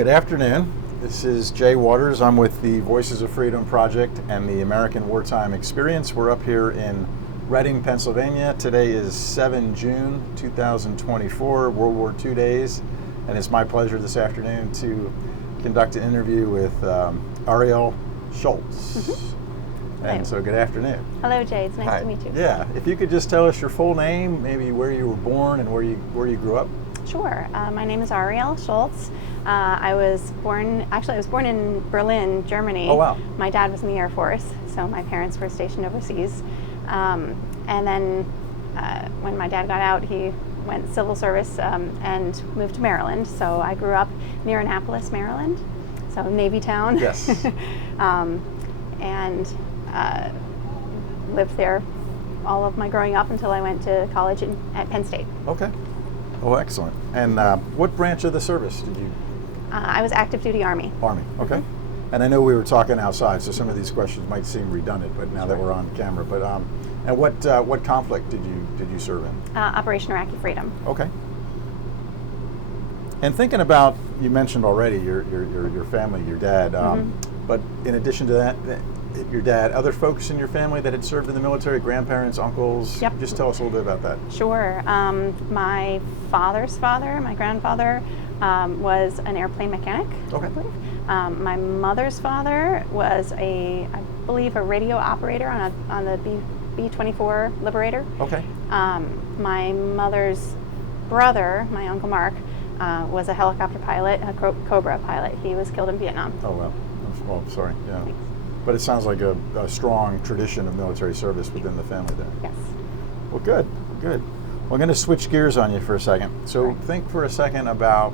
Good afternoon. This is Jay Waters. I'm with the Voices of Freedom Project and the American Wartime Experience. We're up here in Reading, Pennsylvania. Today is 7 June 2024, World War II days, and it's my pleasure this afternoon to conduct an interview with Ariel Schultz. Mm-hmm. And so good afternoon. Hello, Jay. It's nice to meet you. Yeah, if you could just tell us your full name, maybe where you were born and where you grew up. Sure. My name is Ariel Schultz. I was born in Berlin, Germany. Oh, wow. My dad was in the Air Force, so my parents were stationed overseas. And then when my dad got out, he went civil service and moved to Maryland. So I grew up near Annapolis, Maryland, so Navy town. Yes. And lived there all of my growing up until I went to college at Penn State. Okay. Oh, excellent. And what branch of the service did you? I was active duty Army. Army, okay. Mm-hmm. And I know we were talking outside, so some of these questions might seem redundant, but now that we're on camera. But and what conflict did you serve in? Operation Iraqi Freedom. Okay. And thinking about, you mentioned already your family, your dad, but in addition to that, your dad, other folks in your family that had served in the military, grandparents, uncles? Yep. Just tell us a little bit about that. Sure. My father's father, my grandfather, was an airplane mechanic. Okay. I believe. My mother's father was I believe, a radio operator on the B-24 Liberator. Okay. My mother's brother, my Uncle Mark, was a helicopter pilot, a Cobra pilot. He was killed in Vietnam. Oh, well. Well, sorry. Yeah. Thanks. But it sounds like a strong tradition of military service within the family there. Yes. Well, good. Well, I'm going to switch gears on you for a second. So Right. think for a second about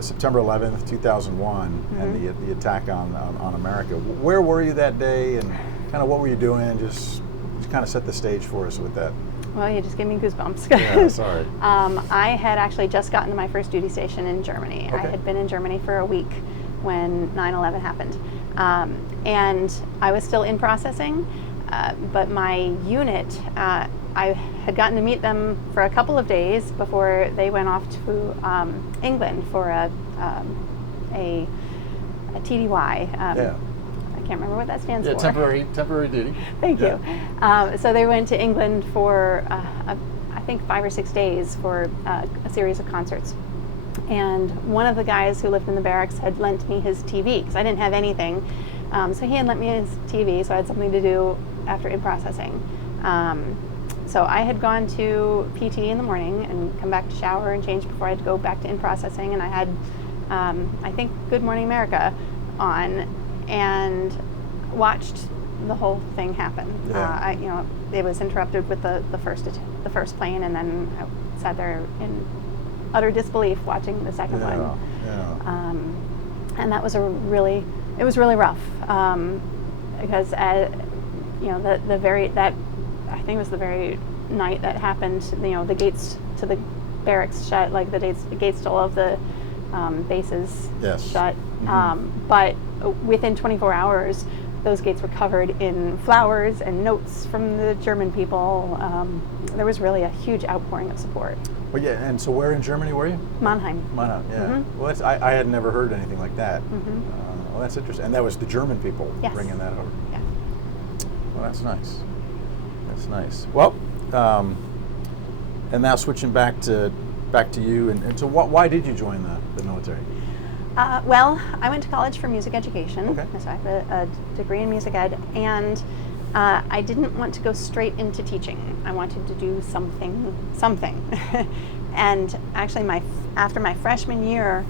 September 11th, 2001, and the attack on America. Where were you that day, and kind of what were you doing? Just kind of set the stage for us with that. Well, you just gave me goosebumps. Yeah, sorry. I had actually just gotten to my first duty station in Germany. Okay. I had been in Germany for a week when 9/11 happened. And I was still in processing, but my unit, I had gotten to meet them for a couple of days before they went off to England for a TDY. Yeah. I can't remember what that stands for. Temporary duty. Thank you. So they went to England for, I think, 5 or 6 days for a series of concerts. And one of the guys who lived in the barracks had lent me his TV because I didn't have anything. So he had lent me his TV, so I had something to do after in processing. So I had gone to PT in the morning and come back to shower and change before I had to go back to in processing. And I had, I think, Good Morning America on and watched the whole thing happen. Yeah. It was interrupted with the first plane, and then I sat there in utter disbelief watching the second one. Yeah. And that was really rough because I think it was the very night that happened. The gates to the barracks shut, like the gates to all of the bases shut. But within 24 hours, those gates were covered in flowers and notes from the German people. There was really a huge outpouring of support. Well, yeah, and so where in Germany were you? Mannheim. Mannheim, yeah. Well, I had never heard anything like that. Well, that's interesting. And that was the German people bringing that over. Yeah. Well, that's nice. Well, and now switching back to you, and so why did you join the military? Well, I went to college for music education. Okay. So I have a degree in music ed, and I didn't want to go straight into teaching. I wanted to do something. And actually, after my freshman year,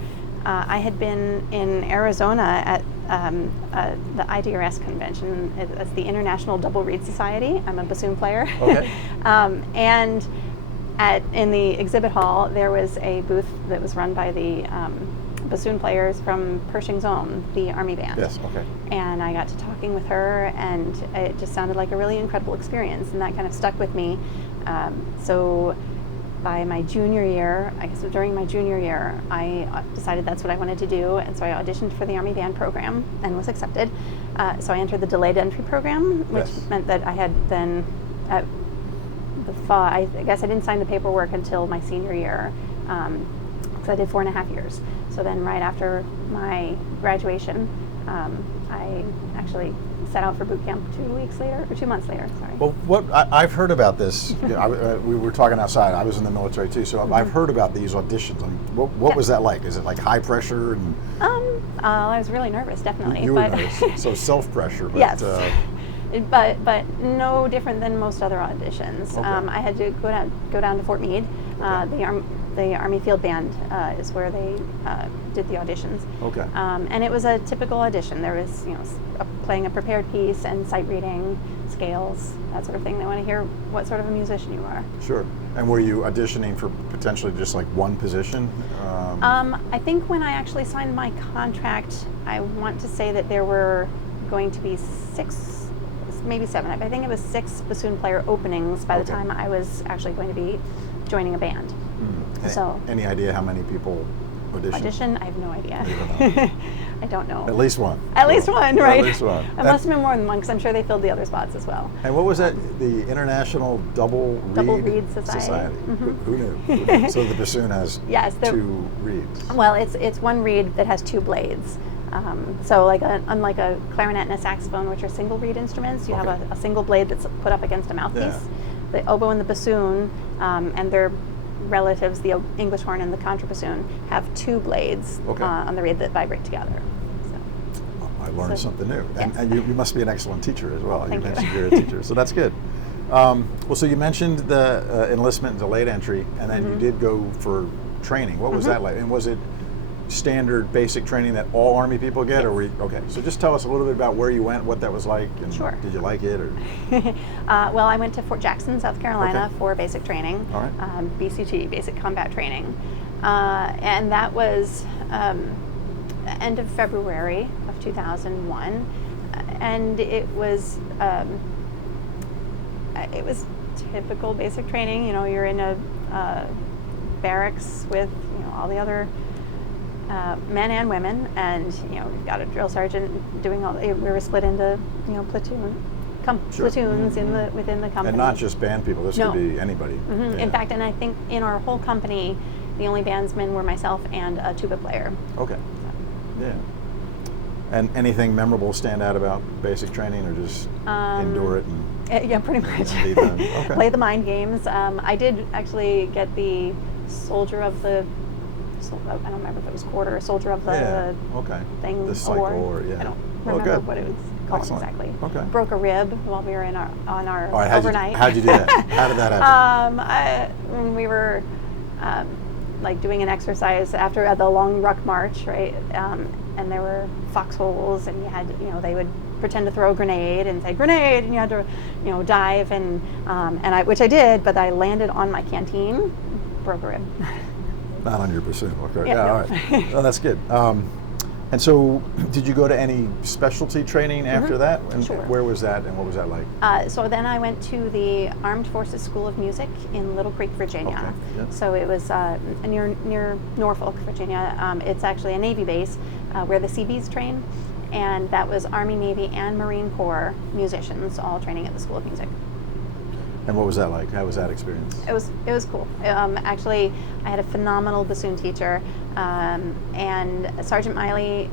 I had been in Arizona at the IDRS convention. It's the International Double Reed Society. I'm a bassoon player. Okay. And in the exhibit hall, there was a booth that was run by the bassoon players from Pershing's Own, the Army band. Yes, okay. And I got to talking with her, and it just sounded like a really incredible experience, and that kind of stuck with me. So by my junior year, I guess during my junior year, I decided that's what I wanted to do, and so I auditioned for the Army band program and was accepted. So I entered the delayed entry program, which meant that I had then, I guess I didn't sign the paperwork until my senior year. because I did 4.5 years. So then right after my graduation, I actually set out for boot camp 2 months later. Sorry. Well, I've heard about this. We were talking outside. I was in the military too, so I've heard about these auditions. I mean, what was that like? Is it like high pressure? And I was really nervous, definitely. You were nervous, so self-pressure. But, yes. But no different than most other auditions. Okay. I had to go down to Fort Meade. Okay. The Army Field Band is where they did the auditions. Okay. And it was a typical audition. There was, playing a prepared piece and sight reading, scales, that sort of thing. They want to hear what sort of a musician you are. Sure. And were you auditioning for potentially just like one position? I think when I actually signed my contract, I want to say that there were going to be 6, maybe 7. I think it was 6 bassoon player openings by the time I was actually going to be joining a band. So, any idea how many people audition? I have no idea. I don't know. At least one. At least one, right? At least one. It must have been more than one, because I'm sure they filled the other spots as well. And what was that? The International Double Reed Society. Mm-hmm. Who knew? So the bassoon has 2 reeds. Well, it's one reed that has 2 blades. So unlike a clarinet and a saxophone, which are single reed instruments, you have a single blade that's put up against a mouthpiece. Yeah. The oboe and the bassoon, and their relatives, the English horn and the contrabassoon, have 2 blades on the reed that vibrate together. So. Well, I learned something new. Yes. And you must be an excellent teacher as well. Thank you. Mentioned you're a teacher, so that's good. So you mentioned the enlistment and delayed entry, and then you did go for training. What was that like? And was it standard basic training that all Army people get, or were you, so just tell us a little bit about where you went, what that was like, and did you like it? Or well, I went to Fort Jackson, South Carolina for basic training. All right. BCT, basic combat training, and that was end of February of 2001, and it was typical basic training. You're in a barracks with all the other men and women, and we've got a drill sergeant doing all. We were split into platoons within the company, and not just band people. This could be anybody. Mm-hmm. Yeah. In fact, and I think in our whole company, the only bandsmen were myself and a tuba player. Okay. So. Yeah. And anything memorable stand out about basic training, or just endure it? Yeah, pretty much. Play the mind games. I did actually get the soldier of the. I don't remember if it was quarter or soldier of the thing the cycle award. I don't remember what it was called exactly. Okay. Broke a rib while we were on our overnight. How'd you do that? How did that happen? When we were doing an exercise after the long ruck march, right? And there were foxholes, and you had they would pretend to throw a grenade and say grenade, and you had to dive and which I did, but I landed on my canteen, broke a rib. Not on your bassoon. Okay. Yeah, all right. Well, that's good. And so, did you go to any specialty training after that? And sure. Where was that, and what was that like? So then I went to the Armed Forces School of Music in Little Creek, Virginia. Okay. Yeah. So it was near Norfolk, Virginia. It's actually a Navy base where the Seabees train, and that was Army, Navy, and Marine Corps musicians all training at the School of Music. And what was that like? How was that experience? It was cool. Actually, I had a phenomenal bassoon teacher, and Sergeant Miley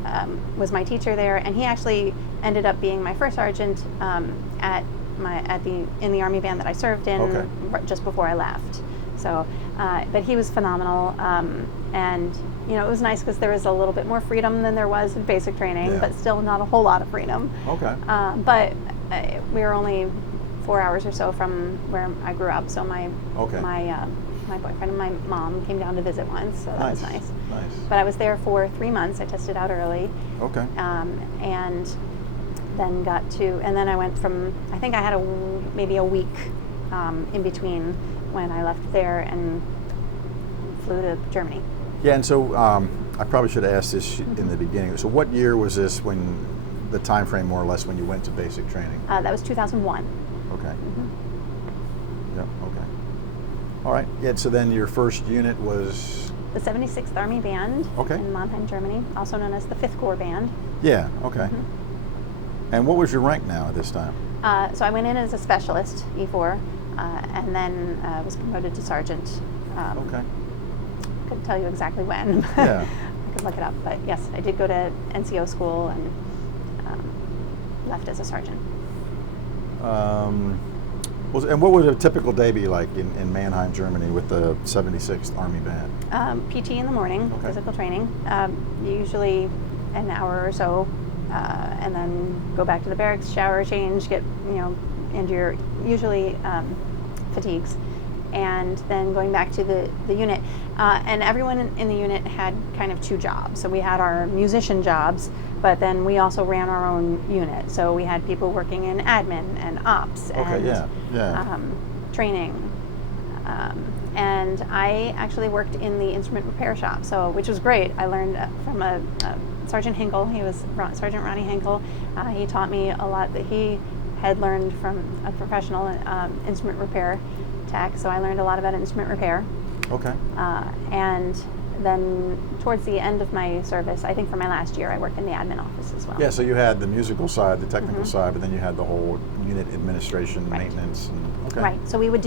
was my teacher there, and he actually ended up being my first sergeant in the Army band that I served in just before I left. So, but he was phenomenal, and it was nice because there was a little bit more freedom than there was in basic training, but still not a whole lot of freedom. Okay. But we were only 4 hours or so from where I grew up, so my boyfriend and my mom came down to visit once, so that was nice. Nice. But I was there for 3 months. I tested out early. Okay. And then I went from, I think I had maybe a week in between when I left there and flew to Germany. Yeah, and so I probably should have asked this in the beginning. So what year was this, when the time frame more or less when you went to basic training? That was 2001. Okay. Yep, okay. All right. Yeah, so then your first unit was? The 76th Army Band in Mannheim, Germany, also known as the 5th Corps Band. Yeah, okay. And what was your rank now at this time? So I went in as a specialist, E4, and then was promoted to sergeant. Okay. couldn't tell you exactly when. Yeah. I could look it up, but yes, I did go to NCO school and left as a sergeant. And what would a typical day be like in Mannheim, Germany, with the 76th Army Band? PT in the morning, Okay. physical training, usually an hour or so, and then go back to the barracks, shower, change, get into your usually fatigues, and then going back to the unit. And everyone in the unit had kind of two jobs. So we had our musician jobs, but then we also ran our own unit. So we had people working in admin and ops and training. And I actually worked in the instrument repair shop, which was great. I learned from a Sergeant Hinkle. He was Sergeant Ronnie Hinkle. He taught me a lot that he had learned from a professional instrument repair tech. So I learned a lot about instrument repair. Okay. And then towards the end of my service, I think for my last year, I worked in the admin office as well. Yeah, so you had the musical side, the technical side, but then you had the whole unit administration, maintenance. Okay. Right. So we would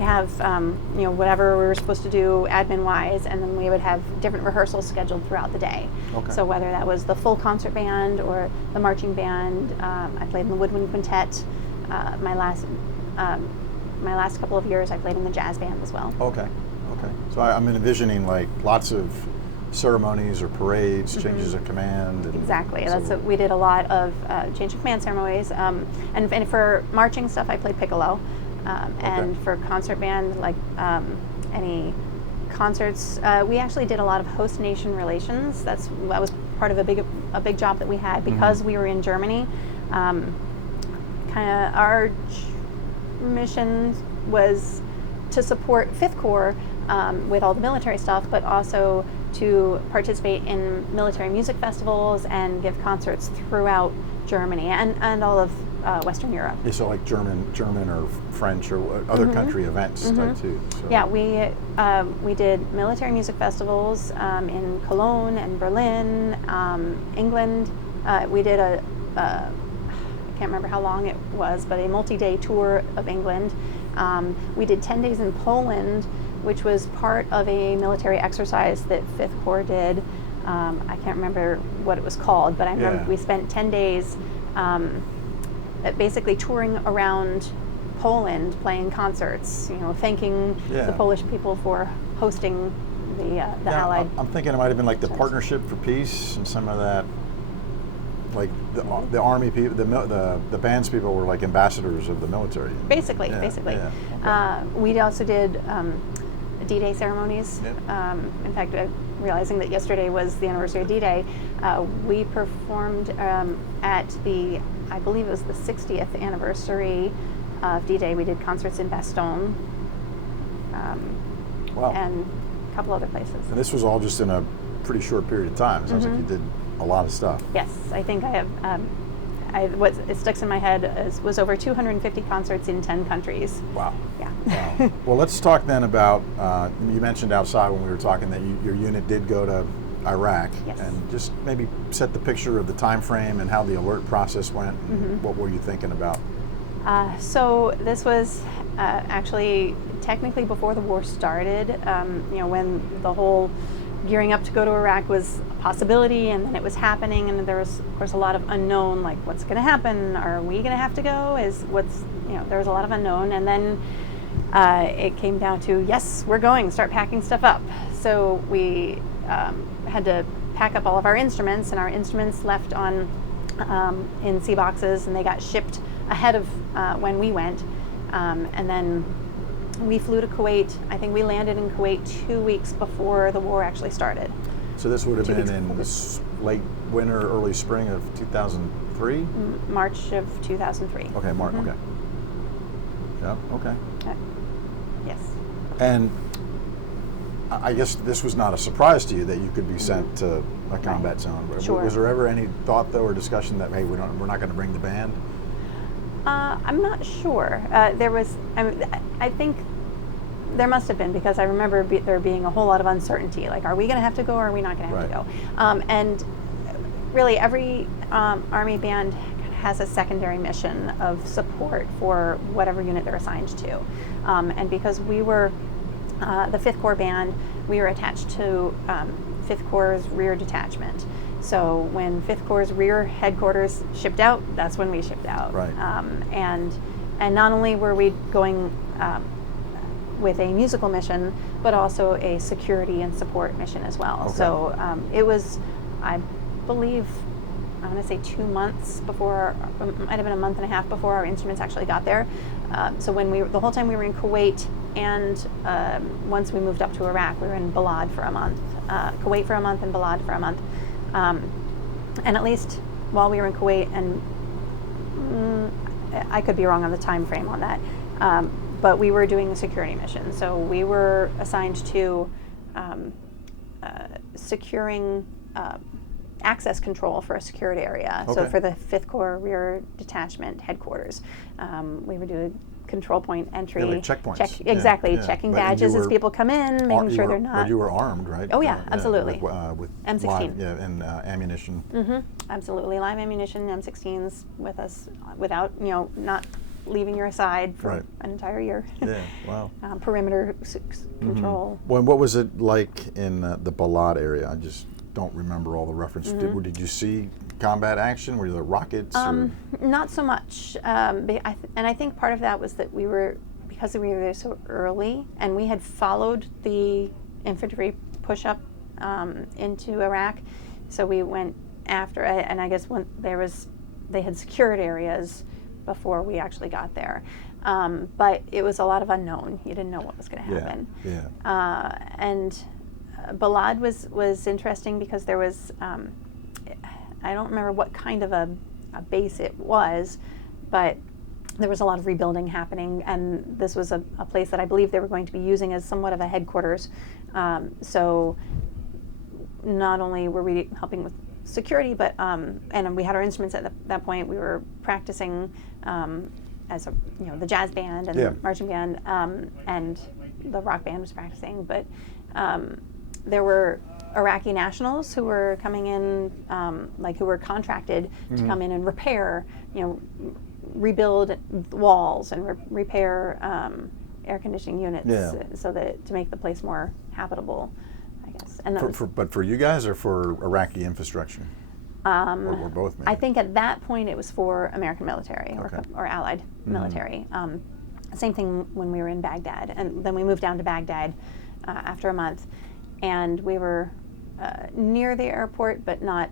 have, whatever we were supposed to do admin-wise, and then we would have different rehearsals scheduled throughout the day. Okay. So whether that was the full concert band or the marching band, I played in the woodwind quintet. My last couple of years, I played in the jazz band as well. Okay. So I'm envisioning like lots of ceremonies or parades, changes of command. Exactly. That's what we did. A lot of change of command ceremonies. And for marching stuff, I played piccolo. And for concert band, like any concerts, we actually did a lot of host nation relations. That was part of a big job that we had because we were in Germany. Kind of our mission was to support 5th Corps with all the military stuff, but also to participate in military music festivals and give concerts throughout Germany and all of Western Europe. Yeah, so like German or French or other country events type too. So. Yeah, we did military music festivals in Cologne and Berlin, England. We did I can't remember how long it was, but a multi-day tour of England. We did 10 days in Poland, which was part of a military exercise that 5th Corps did. I can't remember what it was called, but I remember we spent 10 days basically touring around Poland, playing concerts, thanking the Polish people for hosting the Allied. I'm thinking it might have been like the Partnership for Peace and some of that. Like the army people, the bands people were like ambassadors of the military. Basically. Yeah. Okay. We also did D-Day ceremonies. In fact, realizing that yesterday was the anniversary of D-Day, we performed at I believe it was the 60th anniversary of D-Day. We did concerts in Bastogne. Wow. And a couple other places. And this was all just in a pretty short period of time. It sounds like you did a lot of stuff. Yes, I think I have. What it sticks in my head was over 250 concerts in 10 countries. Wow. Yeah. Wow. Well, let's talk then about, you mentioned outside when we were talking that your unit did go to Iraq. Yes. And just maybe set the picture of the time frame and how the alert process went. And what were you thinking about? So this was actually technically before the war started, when the whole gearing up to go to Iraq was a possibility, and then it was happening, and there was, of course, a lot of unknown, like what's going to happen? Are we going to have to go? There was a lot of unknown, and then it came down to, yes, we're going, start packing stuff up. So we had to pack up all of our instruments, and our instruments left in sea boxes, and they got shipped ahead of when we went, and then we flew to Kuwait. I think we landed in Kuwait 2 weeks before the war actually started. So this would have been in this late winter, early spring of 2003? March of 2003. Okay, March, okay. Yeah, okay. Yes. And I guess this was not a surprise to you that you could be sent to a combat zone. Sure. Was there ever any thought, though, or discussion that, hey, we're not going to bring the band? I'm not sure. I think there must have been, because I remember there being a whole lot of uncertainty. Like, are we going to have to go, or are we not going to have to go? And really, every Army band has a secondary mission of support for whatever unit they're assigned to. And because we were the 5th Corps band, we were attached to 5th Corps' rear detachment. So when 5th Corps' rear headquarters shipped out, that's when we shipped out. Right. And not only were we going with a musical mission, but also a security and support mission as well. Okay. So it was, I believe, I want to say 2 months before, it might have been a month and a half before our instruments actually got there. So when the whole time we were in Kuwait, and once we moved up to Iraq, we were in Balad for a month, Kuwait for a month and Balad for a month. And at least while we were in Kuwait, and I could be wrong on the time frame on that, but we were doing a security mission. So we were assigned to securing access control for a secured area. Okay. So for the 5th Corps Rear Detachment headquarters, we would do a control point entry. Yeah, like checkpoints. Exactly, Yeah. checking But badges as people come in, making sure they're not. But you were armed, right? Oh yeah, absolutely. With M16. live, and ammunition. Mm-hmm. Absolutely, live ammunition, M16s with us, without not leaving your side for Right. an entire year. Yeah, wow. Perimeter control. Well, and what was it like in the Balad area? I just don't remember all the references. Did you see combat action? Were there rockets? Or? Not so much. And I think part of that was that because we were there so early, and we had followed the infantry push-up into Iraq, so we went after it, and I guess when they had secured areas before we actually got there. But it was a lot of unknown. You didn't know what was going to happen. Yeah. And Balad was interesting because there was, I don't remember what kind of a base it was, but there was a lot of rebuilding happening, and this was a place that I believe they were going to be using as somewhat of a headquarters. So not only were we helping with security, but and we had our instruments at that point. We were practicing as the jazz band and the marching band, and the rock band was practicing. But there were Iraqi nationals who were coming in, who were contracted to come in and repair, rebuild walls and repair air conditioning units, so that to make the place more habitable, I guess. And but for you guys or for Iraqi infrastructure? Or both, maybe? I think at that point it was for American military or Allied military. Same thing when we were in Baghdad, and then we moved down to Baghdad after a month, and we were near the airport, but not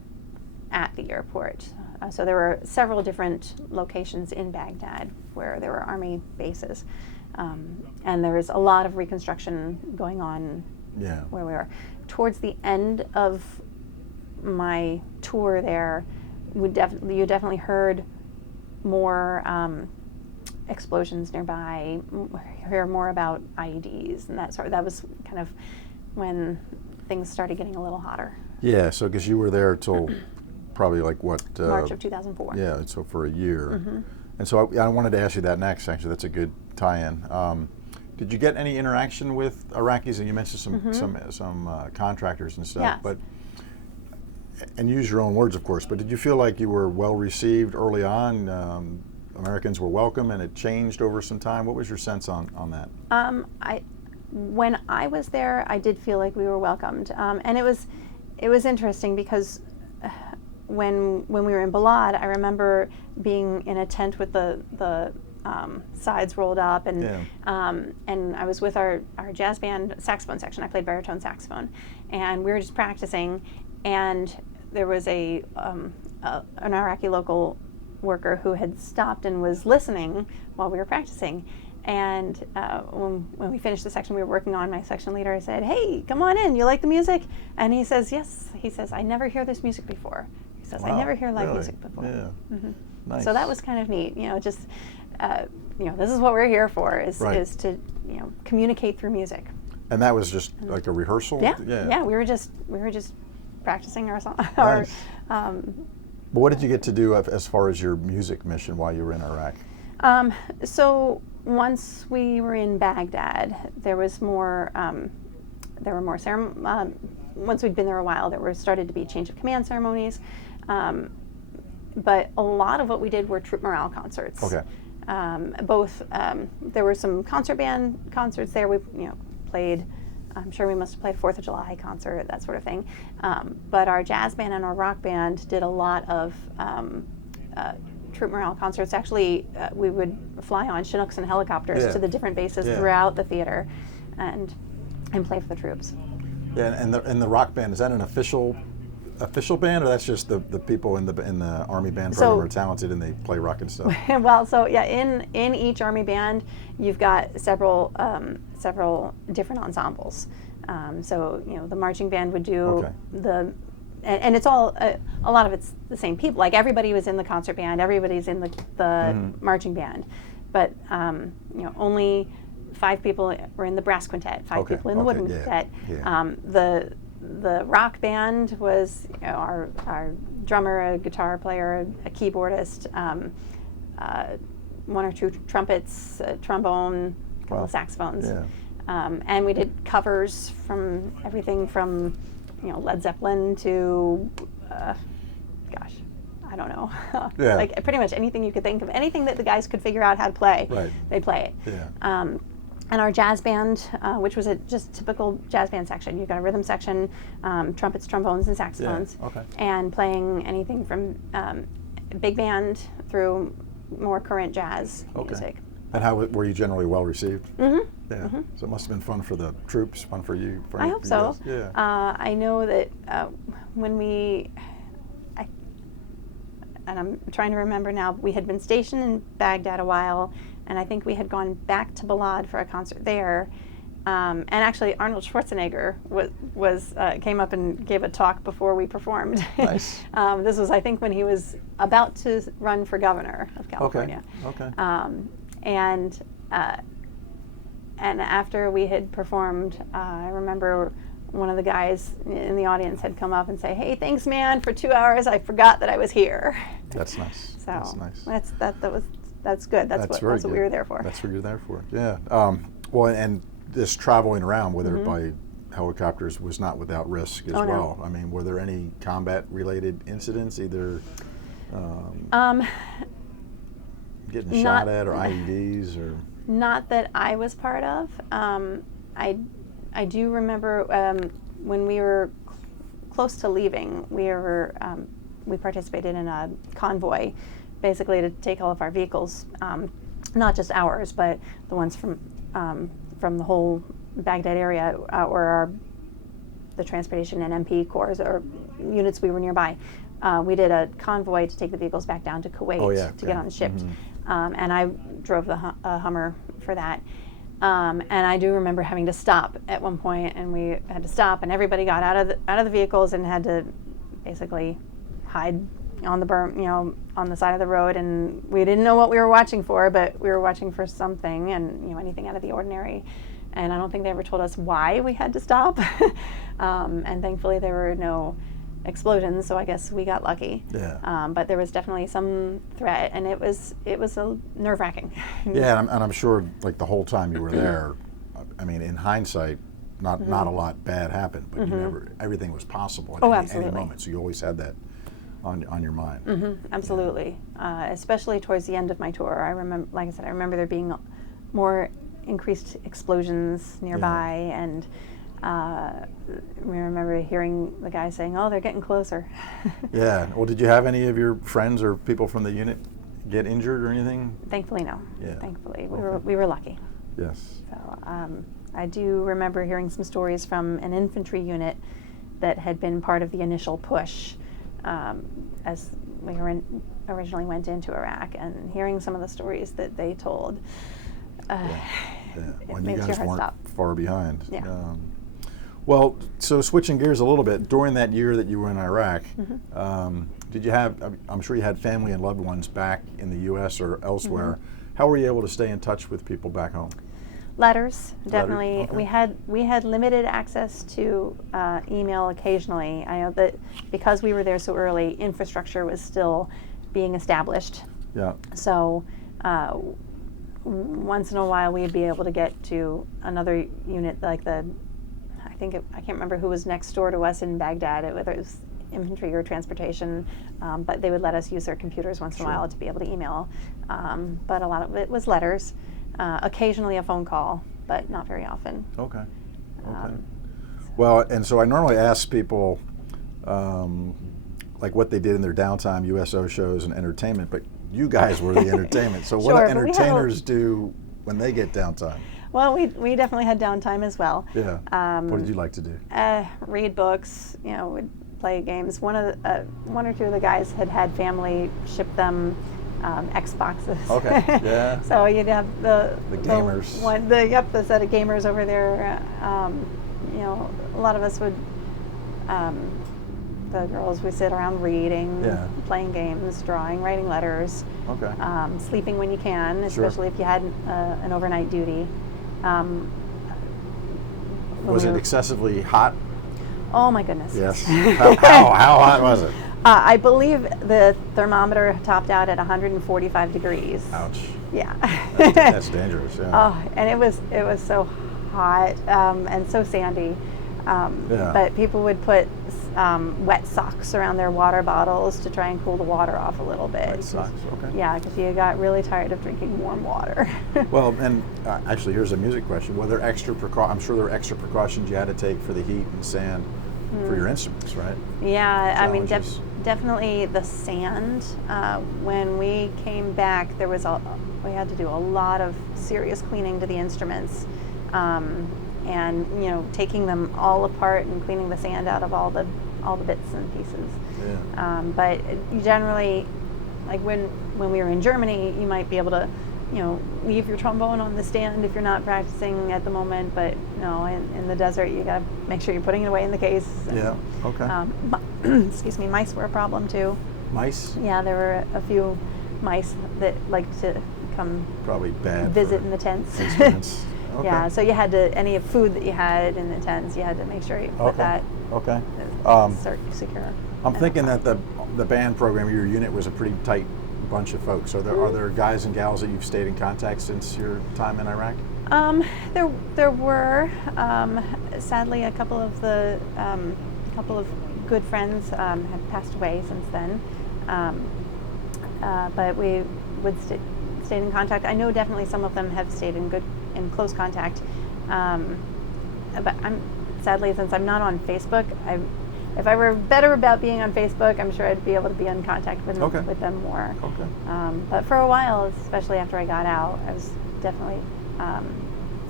at the airport. So there were several different locations in Baghdad where there were army bases, and there was a lot of reconstruction going on where we were. Towards the end of my tour there, you definitely heard more explosions nearby, hear more about IEDs and that was kind of when things started getting a little hotter. Yeah, so because you were there till probably March of 2004. Yeah, so for a year. And so I wanted to ask you that next, actually. That's a good tie-in. Did you get any interaction with Iraqis? And you mentioned some contractors and stuff, but and use your own words, of course, but did you feel like you were well received early on? Americans were welcome, and it changed over some time. What was your sense on that? When I was there, I did feel like we were welcomed, and it was interesting because when we were in Balad, I remember being in a tent with the sides rolled up, and I was with our jazz band saxophone section. I played baritone saxophone, and we were just practicing. And there was an Iraqi local worker who had stopped and was listening while we were practicing. And when we finished the section we were working on, my section leader, I said, "Hey, come on in. You like the music?" And he says, "Yes." He says, "I never hear this music before." He says, "I never hear live music before." Yeah. Nice. So that was kind of neat. This is what we're here for, is to communicate through music. And that was just like a rehearsal? Yeah. We were just practicing our song. Nice. But what did you get to do as far as your music mission while you were in Iraq? So once we were in Baghdad, there was more. There were more ceremonies. Once we'd been there a while, there started to be change of command ceremonies. But a lot of what we did were troop morale concerts. Okay. Both there were some concert band concerts there. We played I'm sure we must have played a 4th of July concert, that sort of thing. But our jazz band and our rock band did a lot of troop morale concerts. Actually, we would fly on Chinooks and helicopters to the different bases throughout the theater and play for the troops. Yeah, and the rock band, is that an official band, or that's just the people in the Army band program are talented and they play rock and stuff? Well, so yeah, in each Army band, you've got several different ensembles. So the marching band would do and it's all a lot of it's the same people. Like everybody was in the concert band, everybody's in the marching band, but only 5 people were in the brass quintet, 5 people in the woodwind quintet. The rock band was our drummer, a guitar player, a keyboardist, 1 or 2 trumpets, a trombone, a couple of saxophones. And we did covers from everything from Led Zeppelin to I don't know. Like pretty much anything you could think of, anything that the guys could figure out how to play, they play it. And our jazz band, which was just typical jazz band section. You've got a rhythm section, trumpets, trombones, and saxophones, and playing anything from big band through more current jazz music. And how were you generally well received? So it must have been fun for the troops, fun for you. I hope so. I know that and I'm trying to remember now, we had been stationed in Baghdad a while, and I think we had gone back to Balad for a concert there. And actually, Arnold Schwarzenegger came up and gave a talk before we performed. Nice. This was, I think, when he was about to run for governor of California. And after we had performed, I remember one of the guys in the audience had come up and say, "Hey, thanks, man, for 2 hours. I forgot that I was here." That's nice. So that's nice. That's good. That's what we were there for. That's what you're there for. Yeah. Well, and this traveling around, whether by helicopters, was not without risk as well. No. I mean, were there any combat-related incidents, either getting shot at or IEDs or? Not that I was part of. I do remember when we were close to leaving, we participated in a convoy, basically to take all of our vehicles, not just ours, but the ones from the whole Baghdad area, or the transportation and MP corps or units we were nearby. We did a convoy to take the vehicles back down to Kuwait to get on the ship. And I drove the Hummer for that. And I do remember having to stop at one point, and we had to stop, and everybody got out of the vehicles and had to basically hide on the on the side of the road. And we didn't know what we were watching for, but we were watching for something, and anything out of the ordinary. And I don't think they ever told us why we had to stop. And thankfully there were no explosions, so I guess we got lucky. But there was definitely some threat, and it was a nerve-wracking. And I'm sure, like, the whole time you were there, I mean, in hindsight, not a lot bad happened, but everything was possible at any moment. So you always had that on your mind. Absolutely, especially towards the end of my tour. I remember, like I said, I remember there being more increased explosions nearby, and I remember hearing the guy saying, "Oh, they're getting closer." Well, did you have any of your friends or people from the unit get injured or anything? Thankfully, no. Thankfully, we were lucky. Yes. So I do remember hearing some stories from an infantry unit that had been part of the initial push as we originally went into Iraq, and hearing some of the stories that they told. When it you makes guys your heart weren't stop. far behind. Well, so switching gears a little bit, during that year that you were in Iraq, did you have, I'm sure you had family and loved ones back in the U.S. or elsewhere. How were you able to stay in touch with people back home? Letters, definitely. Okay. We had limited access to email occasionally. I know that because we were there so early, infrastructure was still being established. So once in a while we'd be able to get to another unit, like I can't remember who was next door to us in Baghdad, whether it was infantry or transportation, but they would let us use their computers once in a while to be able to email. But a lot of it was letters, occasionally a phone call, but not very often. Okay. Well, and so I normally ask people like what they did in their downtime, USO shows and entertainment, but you guys were the entertainment. So what do entertainers do when they get downtime? Well, we definitely had downtime as well. Yeah. What did you like to do? Read books. We'd play games. One or two of the guys had family ship them Xboxes. Okay. Yeah. So you'd have the gamers. The set of gamers over there. A lot of us would. The girls would sit around reading, playing games, drawing, writing letters. Okay. Sleeping when you can, especially if you had an overnight duty. Was it excessively hot? Oh my goodness. Yes. How hot was it? I believe the thermometer topped out at 145 degrees. Ouch. Yeah. That's dangerous. Yeah. Oh, and it was so hot and so sandy. But people would put wet socks around their water bottles to try and cool the water off a little bit. Wet socks, okay. Yeah, because you got really tired of drinking warm water. Well, and actually, here's a music question. Were there I'm sure there were extra precautions you had to take for the heat and sand for your instruments, right? Yeah, I mean, definitely the sand. When we came back, we had to do a lot of serious cleaning to the instruments. And taking them all apart and cleaning the sand out of all the bits and pieces. Yeah. But you generally, like when we were in Germany, you might be able to, leave your trombone on the stand if you're not practicing at the moment. But no, in the desert, you gotta make sure you're putting it away in the case. Yeah. Okay. Excuse me, mice were a problem too. Mice? Yeah, there were a few mice that liked to come probably bad visit in the tents. Instruments. Okay. Yeah, so you had to, any food that you had in the tents, you had to make sure you put that secure. I'm thinking that the band program, your unit, was a pretty tight bunch of folks. So are there guys and gals that you've stayed in contact since your time in Iraq? There were, sadly, a couple of good friends have passed away since then. But we would stayed in contact. I know definitely some of them have stayed in close contact. But sadly, since I'm not on Facebook, if I were better about being on Facebook, I'm sure I'd be able to be in contact with them more. Okay. But for a while, especially after I got out, I was definitely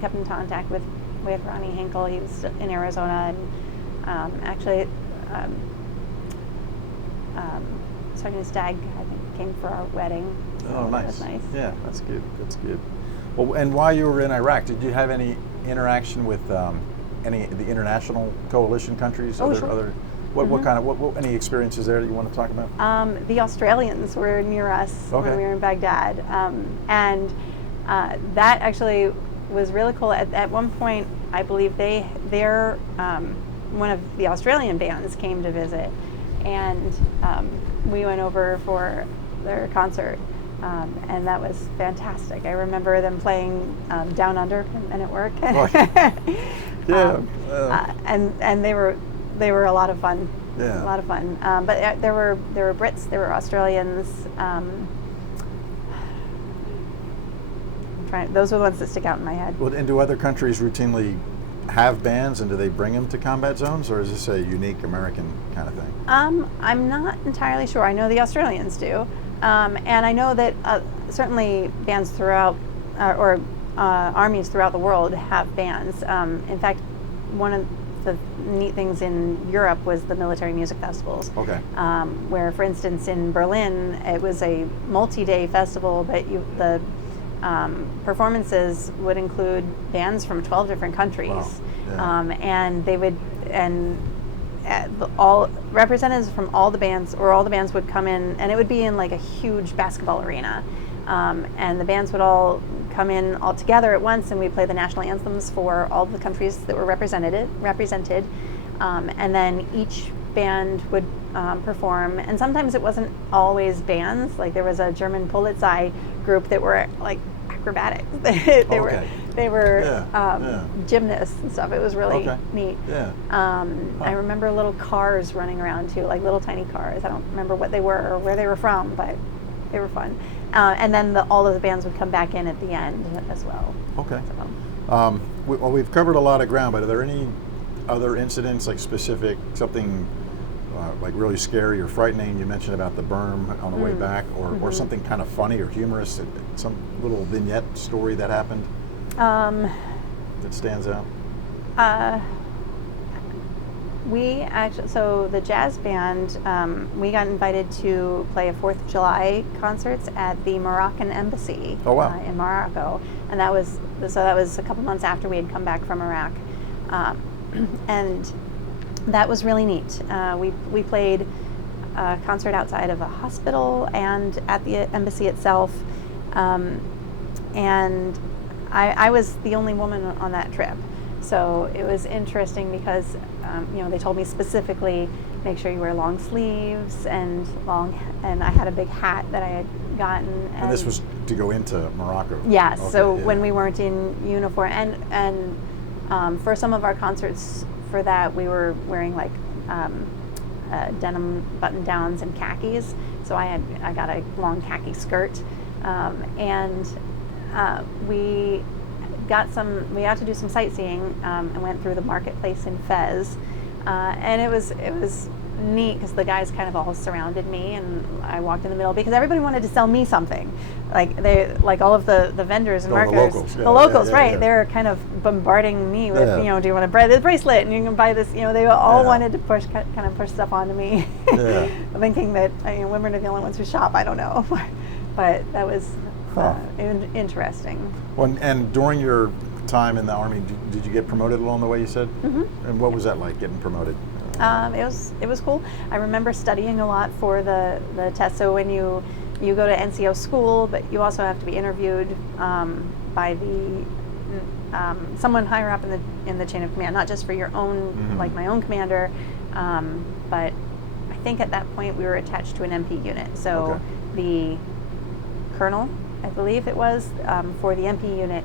kept in contact with Ronnie Hinkle. He was in Arizona, and actually Sergeant Stagg, I think, came for our wedding. Oh, nice. That was nice. Yeah, that's good. That's good. Well, and while you were in Iraq, did you have any interaction with any of the international coalition countries? Oh, sure. What kind of any experiences there that you want to talk about? The Australians were near us when we were in Baghdad, and that actually was really cool. At one point, I believe their one of the Australian bands came to visit, and we went over for their concert. And that was fantastic. I remember them playing Down Under and Men at Work. Yeah. And they were a lot of fun. Yeah. A lot of fun. But there were Brits, there were Australians. Those are the ones that stick out in my head. Well, and do other countries routinely have bands, and do they bring them to combat zones, or is this a unique American kind of thing? I'm not entirely sure. I know the Australians do. And I know that certainly bands throughout, or armies throughout the world have bands. In fact, one of the neat things in Europe was the military music festivals. Okay. Where, for instance, in Berlin, it was a multi-day festival, but the performances would include bands from 12 different countries. Wow. Yeah. And they would, all representatives from all the bands would come in, and it would be in like a huge basketball arena, and the bands would all come in all together at once, and we'd play the national anthems for all the countries that were represented, and then each band would perform, and sometimes it wasn't always bands. Like there was a German Polizei group that were like acrobatics. They were gymnasts and stuff. It was really neat. Yeah. I remember little cars running around too, like little tiny cars. I don't remember what they were or where they were from, but they were fun. And then all of the bands would come back in at the end as well. Okay. So. Well, we've covered a lot of ground, but are there any other incidents, like specific, something like really scary or frightening? You mentioned about the berm on the way back, or something kind of funny or humorous, some little vignette story that happened that stands out? We actually, so the jazz band, we got invited to play a 4th of July concerts at the Moroccan embassy. Oh, wow. In Morocco, and that was a couple months after we had come back from Iraq, and that was really neat. We played a concert outside of a hospital and at the embassy itself, and I was the only woman on that trip. So it was interesting because, they told me specifically, make sure you wear long sleeves and I had a big hat that I had gotten. And this was to go into Morocco? Yes, okay, so yeah. when we weren't in uniform. And for some of our concerts for that, we were wearing like denim button downs and khakis. So I got a long khaki skirt. And we got to do some sightseeing and went through the marketplace in Fez, and it was neat because the guys kind of all surrounded me, and I walked in the middle because everybody wanted to sell me something. Like all of the vendors and marketers, the locals, right? Yeah. They're kind of bombarding me with, do you want to buy this bracelet and you can buy this? They all wanted to push stuff onto me, thinking that women are the only ones who shop. I don't know, but that was interesting. Well, and during your time in the Army, did you get promoted along the way, you said? Mm-hmm. And what was that like, getting promoted? It was cool. I remember studying a lot for the test. So when you go to NCO school, but you also have to be interviewed by the someone higher up in the chain of command, not just for your own, like my own commander, but I think at that point we were attached to an MP unit. So the colonel, I believe it was, for the MP unit,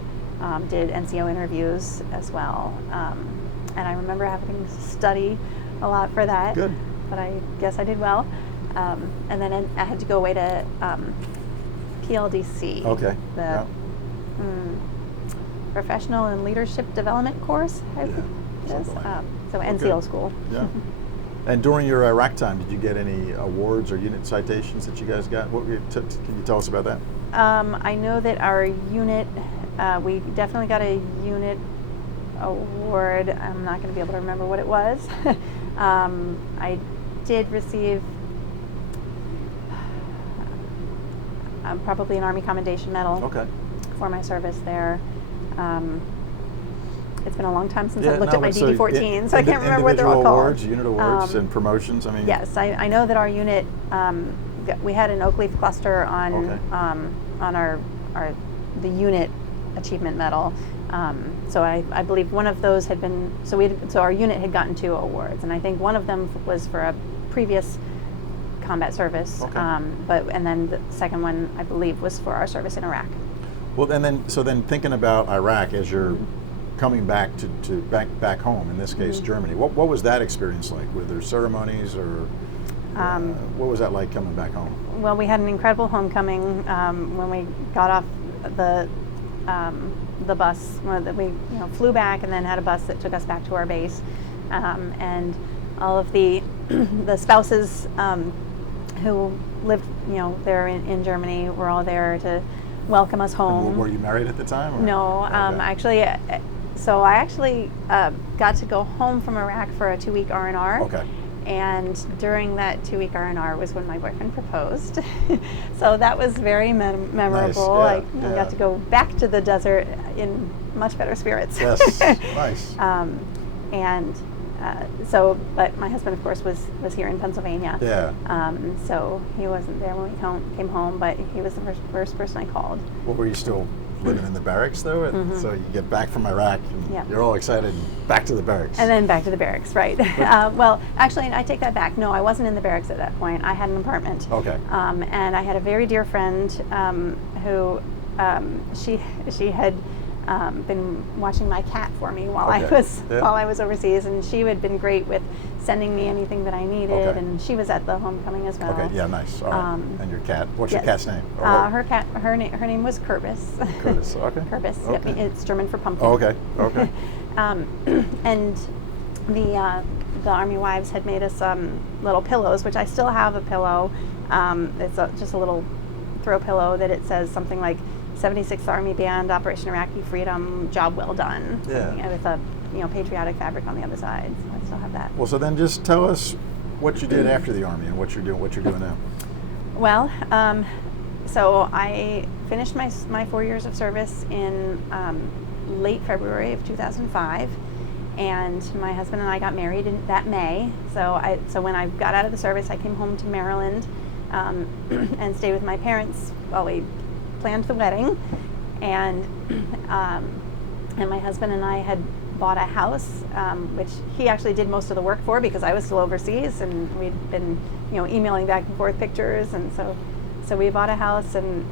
did NCO interviews as well. And I remember having to study a lot for that. Good. But I guess I did well. And then I had to go away to PLDC. Okay. The Professional and Leadership Development course, I think it is. So NCO school. Yeah. And during your Iraq time, did you get any awards or unit citations that you guys got? Can you tell us about that? I know that our unit, we definitely got a unit award. I'm not going to be able to remember what it was. I did receive probably an Army Commendation Medal for my service there. It's been a long time since I've looked at my DD-14, so I can't remember what they're all called. Awards, unit awards, and promotions. I mean, yes, I know that our unit, we had an oak leaf cluster on the unit achievement medal. So I believe one of those had been so our unit had gotten 2 awards, and I think one of them was for a previous combat service. And then the second one I believe was for our service in Iraq. Well, and then thinking about Iraq as you're coming back to back home, in this case Germany, what was that experience like? Were there ceremonies or what was that like coming back home? Well, we had an incredible homecoming when we got off the bus. We flew back and then had a bus that took us back to our base, and all of the the spouses who lived there in Germany were all there to welcome us home. And were you married at the time? Or? No, actually. So I actually got to go home from Iraq for a 2-week R&R. Okay. And during that 2-week R&R was when my boyfriend proposed. So that was very memorable. Nice. I got to go back to the desert in much better spirits. Yes, nice. But my husband, of course, was here in Pennsylvania. Yeah. So he wasn't there when we came home, but he was the first person I called. Well, were you still living in the barracks, though? And so you get back from Iraq, and you're all excited, back to the barracks. And then back to the barracks, right. Well, actually, I take that back. No, I wasn't in the barracks at that point. I had an apartment. Okay. And I had a very dear friend who she had been watching my cat for me while I was overseas, and she had been great with sending me anything that I needed, Okay. and she was at the homecoming as well. Okay, yeah, nice. All right. And your cat? What's yes. your cat's name? Her name was Kürbis. Curtis. Okay. Kürbis. Okay. Yep, it's German for pumpkin. Oh, okay. Okay. And the Army wives had made us little pillows, which I still have a pillow. It's just a little throw pillow that it says something like 76th Army Band, Operation Iraqi Freedom, job well done. Yeah. With a patriotic fabric on the other side. So I still have that. Well, so then just tell us what you did after the Army and what you're doing now. Well, so I finished my 4 years of service in late February of 2005, and my husband and I got married in that May. So when I got out of the service, I came home to Maryland and stayed with my parents while we planned the wedding, and my husband and I had bought a house, which he actually did most of the work for because I was still overseas, and we'd been emailing back and forth pictures, and so we bought a house, and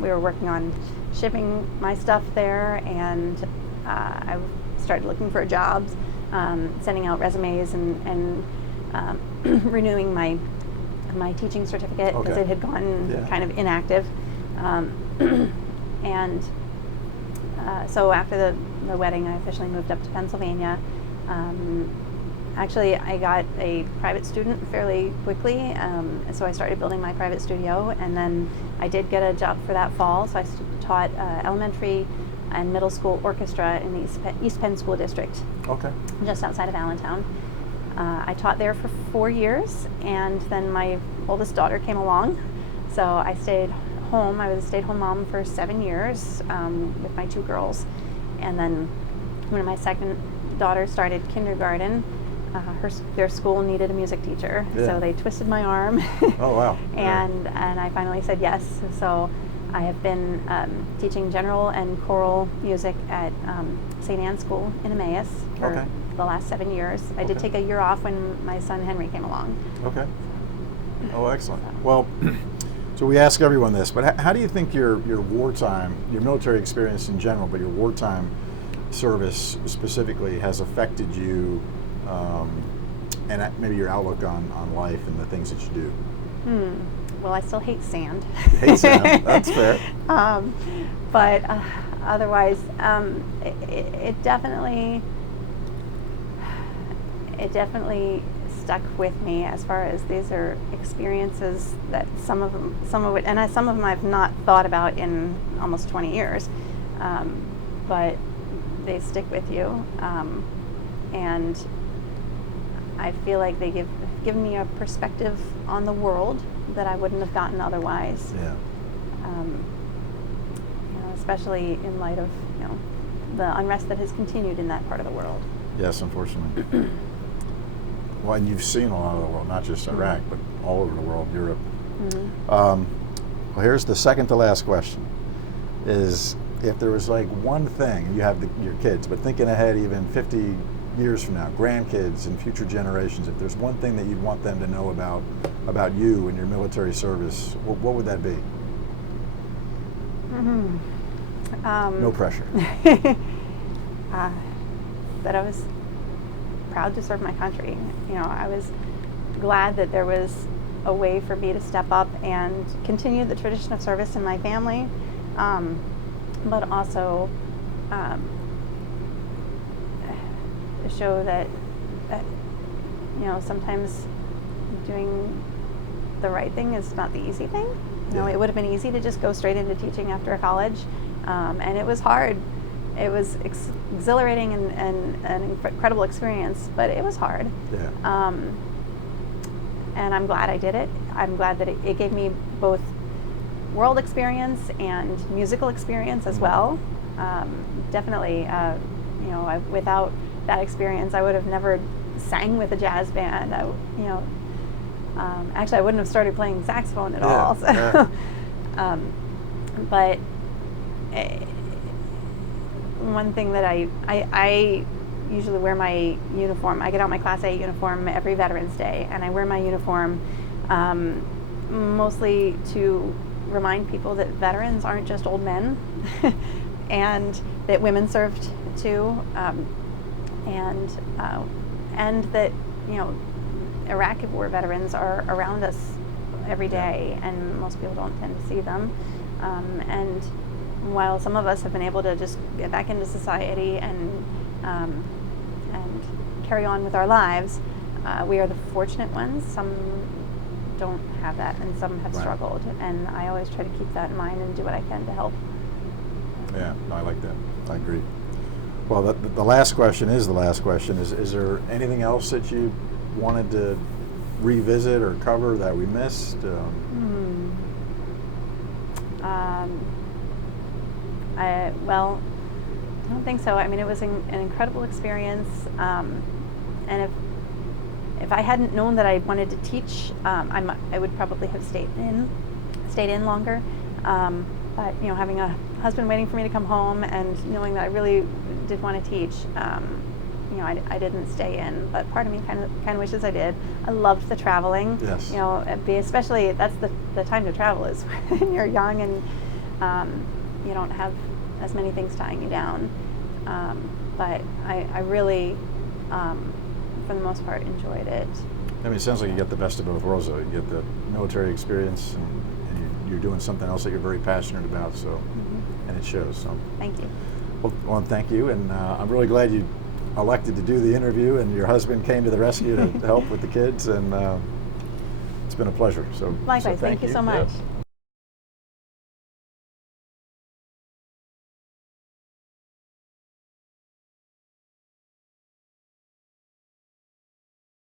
we were working on shipping my stuff there, and I started looking for jobs, sending out resumes, and renewing my teaching certificate because it had gone kind of inactive, and so after the wedding, I officially moved up to Pennsylvania. Actually, I got a private student fairly quickly, so I started building my private studio, and then I did get a job for that fall, so I taught elementary and middle school orchestra in the East Penn School District, just outside of Allentown. I taught there for 4 years, and then my oldest daughter came along, so I stayed home. I was a stay-at-home mom for 7 years with my 2 girls, and then when my second daughter started kindergarten, their school needed a music teacher, so they twisted my arm. Oh, wow. and I finally said yes. So I have been teaching general and choral music at St. Anne's School in Emmaus for the last 7 years. I did take a year off when my son Henry came along. Okay. Oh, excellent. Well, so we ask everyone this, but how do you think your wartime, your military experience in general, but your wartime service specifically has affected you, and maybe your outlook on life and the things that you do? Well, I still hate sand. You hate sand. That's fair. But otherwise, it definitely stuck with me as far as these are experiences that some of them I've not thought about in almost 20 years, but they stick with you, and I feel like they give me a perspective on the world that I wouldn't have gotten otherwise. Yeah. Especially in light of the unrest that has continued in that part of the world. Yes, unfortunately. Well, and you've seen a lot of the world, not just Iraq, but all over the world, Europe. Well, here's the second to last question: is if there was like one thing, you have your kids, but thinking ahead even 50 years from now, grandkids and future generations, if there's one thing that you'd want them to know about you and your military service, what would that be? No pressure. That I was proud to serve my country. I was glad that there was a way for me to step up and continue the tradition of service in my family, but also show that sometimes doing the right thing is not the easy thing. It would have been easy to just go straight into teaching after college, and it was hard. It was exhilarating and an incredible experience, but it was hard. Yeah. And I'm glad I did it. I'm glad that it gave me both world experience and musical experience as well. Definitely, without that experience, I would have never sang with a jazz band. Actually, I wouldn't have started playing saxophone at all. So. Yeah. But one thing that I usually wear my uniform. I get out my Class A uniform every Veterans Day, and I wear my uniform mostly to remind people that veterans aren't just old men, and that women served too, and and that, Iraqi war veterans are around us every day, and most people don't tend to see them. And while some of us have been able to just get back into society and carry on with our lives, we are the fortunate ones. Some don't have that, and some have struggled. And I always try to keep that in mind and do what I can to help. Yeah, I like that. I agree. Well, the last question is the last question. Is there anything else that you wanted to revisit or cover that we missed? I don't think so. I mean, it was an incredible experience, and if I hadn't known that I wanted to teach, I would probably have stayed in longer. But having a husband waiting for me to come home and knowing that I really did want to teach, I didn't stay in. But part of me kind of wishes I did. I loved the traveling. Yes. Especially that's the time to travel is when you're young and you don't have as many things tying you down. But I really, for the most part, enjoyed it. I mean, it sounds like you get the best of both worlds, though. You get the military experience, and you're doing something else that you're very passionate about. So, and it shows. So, thank you. Well, thank you, and I'm really glad you elected to do the interview, and your husband came to the rescue to help with the kids, and it's been a pleasure. So, likewise, thank you so much. Yeah.